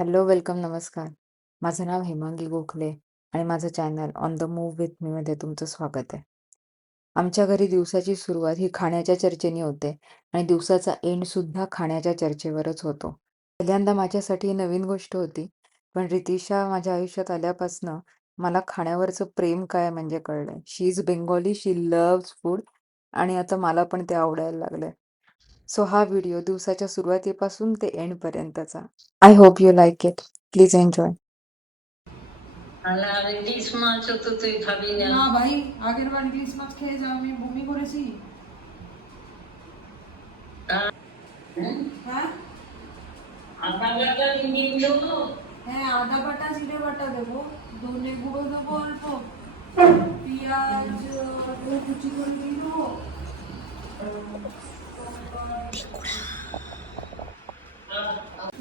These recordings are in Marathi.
हॅलो, वेलकम, नमस्कार. माझं नाव हेमांगी गोखले आणि माझं channel on the move with मीमध्ये तुमचं स्वागत आहे. आमच्या घरी दिवसाची सुरुवात ही खाण्याच्या चर्चेने होते आणि दिवसाचा एंडसुद्धा खाण्याच्या चर्चेवरच होतो. पहिल्यांदा माझ्यासाठी ही नवीन गोष्ट होती, पण रितिशा माझ्या आयुष्यात आल्यापासनं मला खाण्यावरचं प्रेम काय म्हणजे कळलंय. She is Bengali, she loves food आणि आता मला पण ते आवडायला लागलंय. सो हा व्हिडिओ दिवसाच्या सुरुवातीपासून ते एंडपर्यंतचा. I hope you like it. Please enjoy. ইলিশ মাছও তো তুই খাবি না। না ভাই, আগের বার ইলিশ মাছ খেয়ে যা আমি বমি করেছি। হ্যাঁ আধা বাটা ইলিশ দেবো। হ্যাঁ, আদা বাটা জিরে বাটা দেবো, ধনে গুঁড়ো দেবো অল্প, পেঁয়াজ কুচি করে দিয়ে দেবো।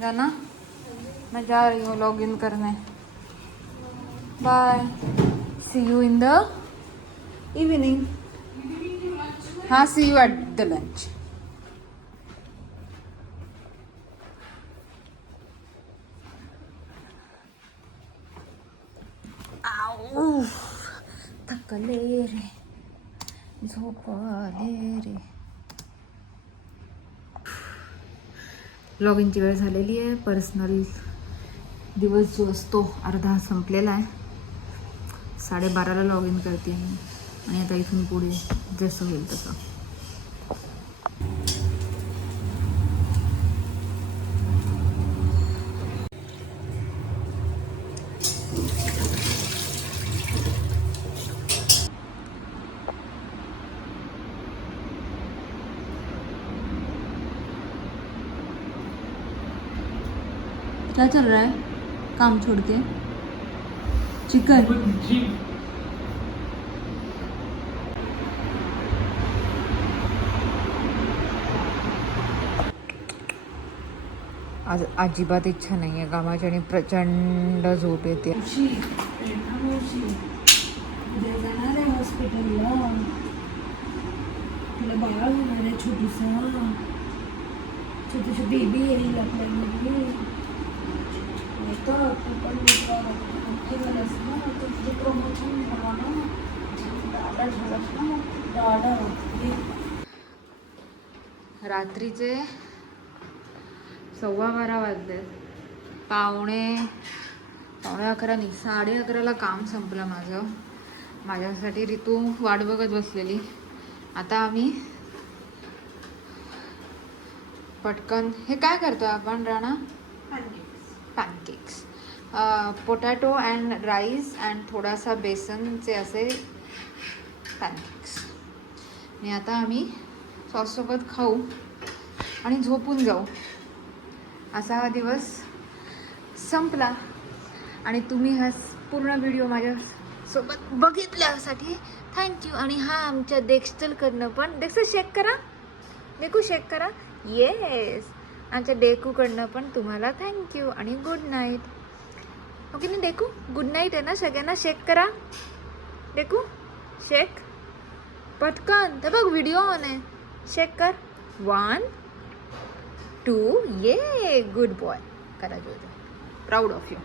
जाना, मैं जा रही हूँ लॉग इन करने. Bye, see you in the evening. हाँ, see you at the lunch. आऊ, थकले रे, झोप आले रे. लॉग इनची वेळ झालेली आहे. पर्सनल दिवस जो असतो अर्धा संपलेला आहे. 12:30ला लॉग इन करते मी आणि आता इथून पुढे जसं होईल तसं. क्या चल रहा है काम छोड़ के? चिकन. आज अजिबात इच्छा नाही आहे कामाची आणि प्रचंड झोप येते. उशी उद्या जाणार आहे हॉस्पिटलला, तुला बाळ होणार आहे, छोटीशी बेबी येईल आपल्यामध्ये. तर तू पण केलंस ना, तुझं प्रमोशन झाला ना, दादा झालास ना, दादा. रात्रीचे 12:15 वाजले. पावणे 11 नाही, 11:30ला काम संपलं माझं. माझ्यासाठी ऋतू वाट बघत बसलेली. आता आम्ही पटकन हे काय करतोय आपण Rana? Pancakes, potato and rice and थोडासा बेसनचे असे पॅनकेक्स. आणि आता आम्ही सॉससोबत खाऊ आणि झोपून जाऊ. असा हा दिवस संपला आणि तुम्ही हा पूर्ण व्हिडिओ माझ्यासोबत बघितल्यासाठी थँक्यू. आणि हा आमच्या डेक्स्टलकडनं पण, डेक्स्टर शेक करा, देखू शेक करा. येस, आमच्या डेकूकडनं पण तुम्हाला थँक्यू आणि गुड नाईट. ओके ना डेकू? गुड नाईट आहे ना सगळ्यांना. शेक करा डेकू, शेक पटकन. तर बघ व्हिडिओ ऑन आहे. शेक कर. 1 2, ये गुड बॉय. करा जो, proud of you.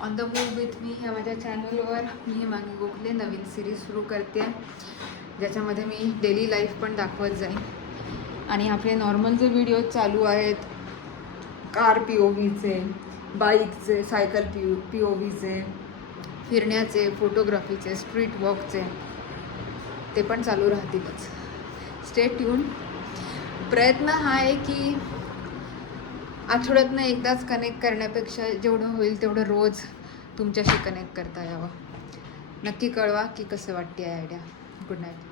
On the move with me ह्या माझ्या चॅनलवर मी हेमांगी गोखले नवीन सिरीज सुरू करते, ज्याच्यामध्ये मी डेली लाईफ पण दाखवत जाईन. आणि आपले नॉर्मल जे व्हिडिओ चालू आहेत, कार POVचे, बाईकचे, सायकल POVचे, फिरण्याचे, फोटोग्राफीचे, स्ट्रीट वॉकचे, ते पण चालू राहतीलच. Stay tune. प्रयत्न हा आहे की आठवड्यातनं एकदाच कनेक्ट करण्यापेक्षा जेवढं होईल तेवढं रोज तुमच्याशी कनेक्ट करता यावं. नक्की कळवा की कसं वाटते आयडिया. Good night.